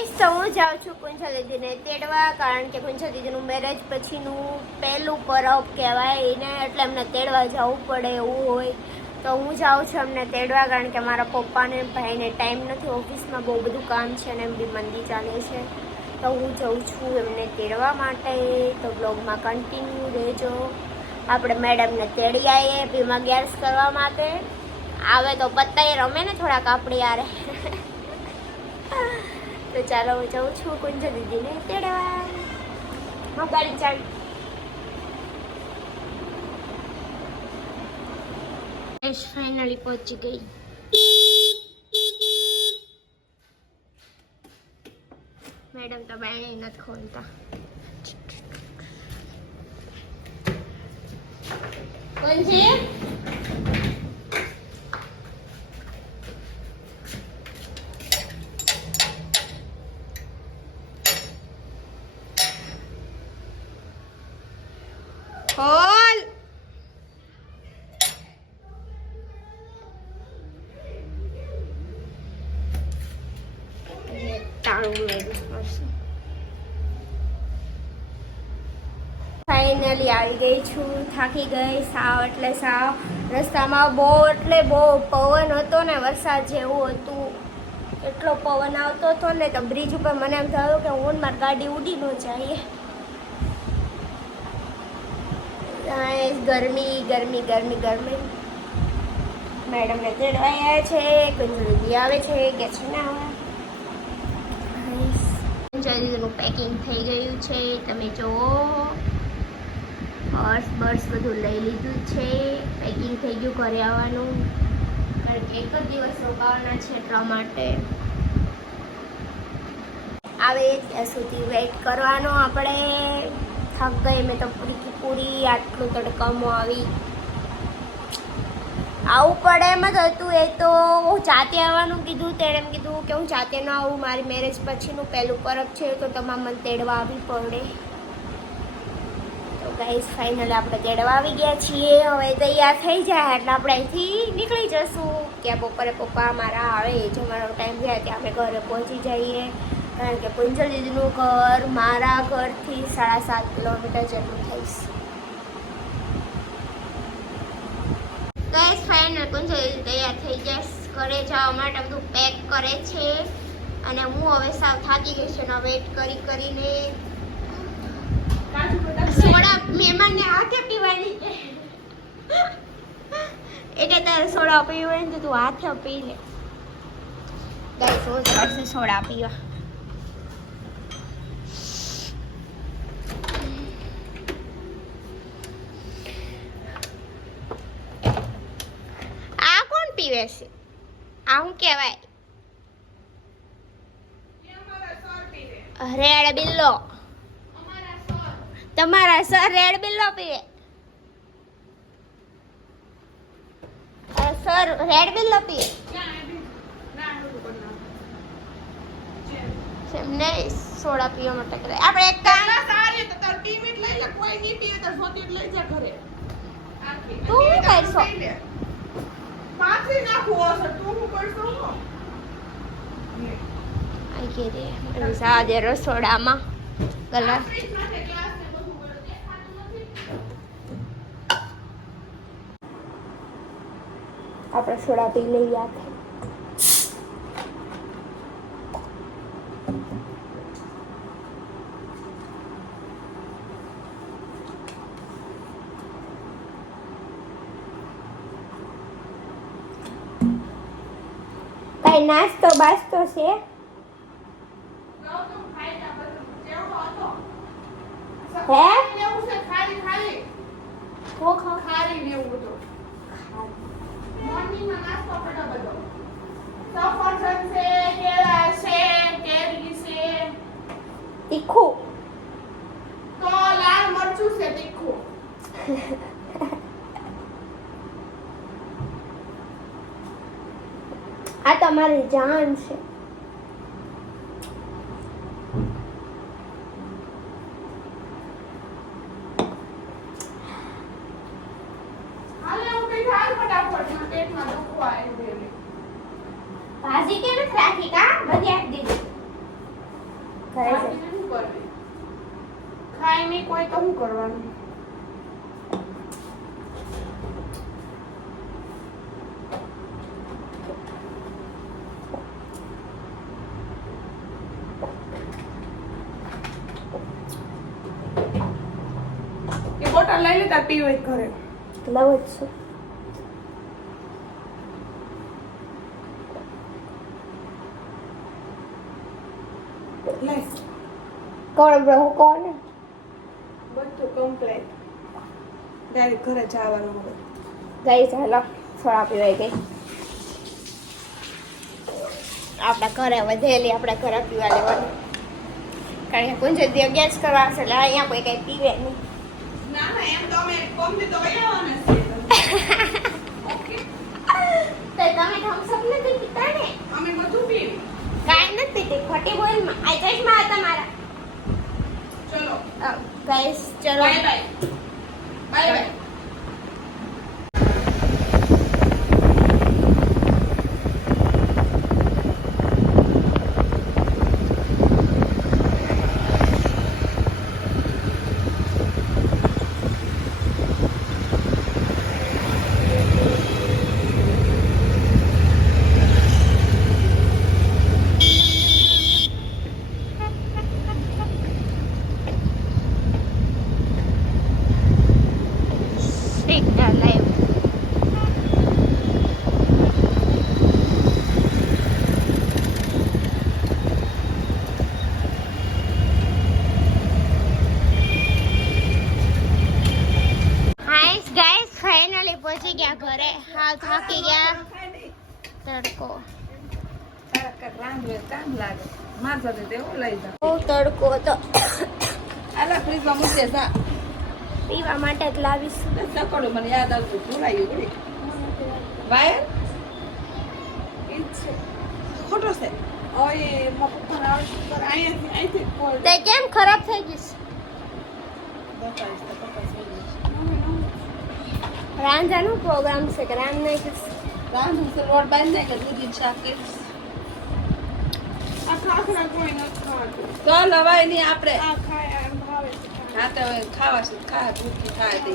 Guys, તો હું જાઉં છું કુંજા દીદીને તેડવા, કારણ કે કુંજા દીદીનું મેરેજ પછીનું પહેલું પરબ કહેવાય એને, એટલે એમને તેડવા જવું પડે એવું હોય. તો હું જાઉં છું એમને તેડવા, કારણ કે મારા પપ્પાને, ભાઈને ટાઈમ નથી, ઓફિસમાં બહુ બધું કામ છે અને એમ બી મંદી ચાલે છે. તો હું જઉં છું એમને તેડવા માટે, તો બ્લોગમાં કન્ટિન્યુ રહેજો. આપણે મેડમને તેડી આવીએ ભીમા ગેસ કરવા માટે. આવે તો પત્તાએ રમે ને થોડાક આપણે યારે તો ચાલો હું જાઉં છું કુંજ દીદીને તેડવા. હા ગાડી ચાલ ફાઇનલી પહોંચી ગઈ. મેડમ તો બાયણે નથી ખોલતા. કોણ છે ફાઇનલી આવી ગઈ છું, થાકી ગઈ, સાવ એટલે સાવ. રસ્તામાં બહુ એટલે બહુ પવન હતો ને, વરસાદ જેવું હતું. એટલો પવન આવતો હતો ને, તો બ્રિજ ઉપર મને એમ થયું કે હું મારી ગાડી ઉડી ન જઈએ ગરમી ગરમી ગરમી ગરમી. મેડમને તેડવા આવ્યા છે કુંજળી આવે છે, કે છે ના કુંજળીનું પેકિંગ થઈ ગયું છે. તમે જુઓ પર્સ બર્સ બધું લઈ લીધું છે. પેકિંગ થઈ ગયું ઘરે આવવાનું. કારણ કે એક જ દિવસ રોકાવાના છે એટલા માટે. આવે ત્યાં સુધી વેઇટ કરવાનો આપણે. થક ગઈ મેં તો પૂરી પૂરી, આટલું તડકામાં આવી આવું પડે એમ જ હતું. એ તો હું જાતે આવવાનું કીધું, તેણે એમ કીધું કે હું જાતે ન આવું, મારી મેરેજ પછીનું પહેલું પરબ છે, તો તમારે મને તેડવા આવી પડે. તો ગાઈસ ફાઇનલ આપણે તેડવા આવી ગયા છીએ. હવે તૈયાર થઈ જાય, એટલે આપણે અહીંથી નીકળી જશું. કે બપોરે પપ્પા મારા આવે જો મારો ટાઈમ થયા ત્યાં આપણે ઘરે પહોંચી જઈએ. કારણ કે પુંજલ દીદીનું ઘર મારા ઘરથી સાડા સાત કિલોમીટર જેટલું થઈશ ગેસ ફાઇનલ પુંજલ તૈયાર થઈ જશે ઘરે જવા માટે બધું પેક કરે છે. અને હું હવે સાવ થાકી ગઈ છું વેટ કરી કરીને સોડા મહેમાનને હાથે પીવાની એટલે તારે સોડા પીવું હોય ને તો તું હાથે પી લે. ગાઈસ હું સોડા પીવા આ કોણ પીવે છે. આ શું કહેવાય. રેડ બિલ્લો. તમારા સર રેડ બિલ્લો પીવે. સર રેડ બિલ્લો પીવે. એમને સોડા પીવા માટે કરે. આપણે એક કામ તું શું કરશો? આઈ કે રે સાદે રસોડામાં કલર આપણે સોડા પી લઈએ આખે કઈ નાસ્તો બાસ્તો છે. હે? તીખું. તો લાલ મરચું છે તીખું. આ તમારી જાન છે. ભાજી કેમ રાખી? કા? બધી આપી દીધી. છે ખાય નહીં કોઈ તો શું કરવાનું? એ બોટલ લઈ લેતા પીવે ઘરે. લવ જ છું. કોણ બ્રો હું કોણ બધું કમ્પ્લેટ ડાયરેક્ટ ઘરે જવાનું હવે. ગઈ ચાલો સોડા પીવાઈ ગઈ. આપણા ઘરે વધેલી આપણા ઘરે પીવા લેવાનું. કારણ કે કોઈ અગિયાર જ કરવા હશે એટલે અહીંયા કોઈ કઈ પીવે નહીં. ના ના એમ તો અમે કોમથી તો વૈયાવાના છીએ. તો તમે થમ્સઅપ નથી પીતા ને અમે બધું પીએ. કાંઈ નથી પીતી ખોટી બોલમાં આ ચશ્મા હતા મારા ચલો. ગાઈસ ચલો. Bye bye bye bye signal live હાઈસ guys finally પહોંચી ગયા ઘરે હા થાકી ગયા તડકો. બહુ તડકો હતો. પીવા માટે જ લાવીશ. સકડું મને યાદ આવતું ભૂલાયું ઘડી વાયર? છે. ખોટો તે કેમ ખરાબ થઈ ગઈ બતાવીશ તો પપ્પા જોઈ રાંધાનો પ્રોગ્રામ છે કે રામ નહીં રાંધું છે લોટ બાંધી નાખે દૂધી શાક કરીશ ચાલ હવાય નહીં આપણે હા તો ખાવા છે ખા દૂધી ખાય તો